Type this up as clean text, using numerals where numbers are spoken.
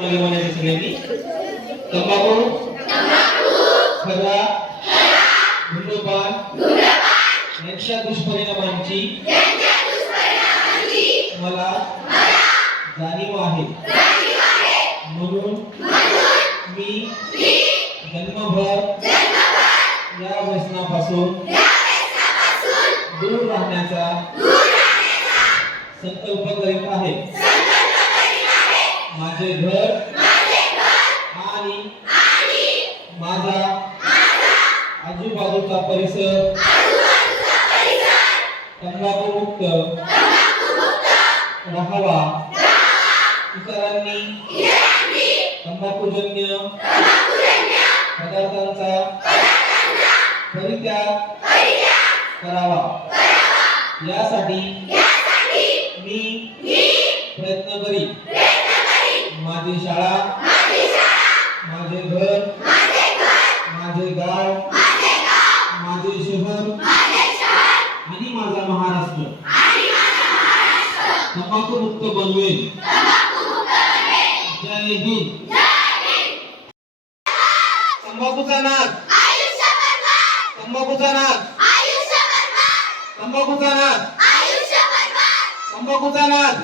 मध्ये म्हणायचे सगळ्यांनी तंबाखू खरा धूम्रपान यांच्या दुष्परिणामांची मला जाणीव आहे म्हणून मी जन्मभर या व्यसनापासून दूर राहण्याचा संकल्प करीत आहे। माझे घर आणि माझा आजूबाजूचा परिसर तंबाखू मुक्त राहावा। इतरांनी तंबाखूजन्य पदार्थांचा परित्याग करावा यासाठी मी प्रयत्न करीन। माझी शाळा माझे घर माझे गाव माझे शहर आणि माझा महाराष्ट्र तंबाखू मुक्त बनवेल। जय हिंद। तंबाखूचा नाद तंबाखूचा नाद तंबाखूचा नाद तंबाखूचा नाद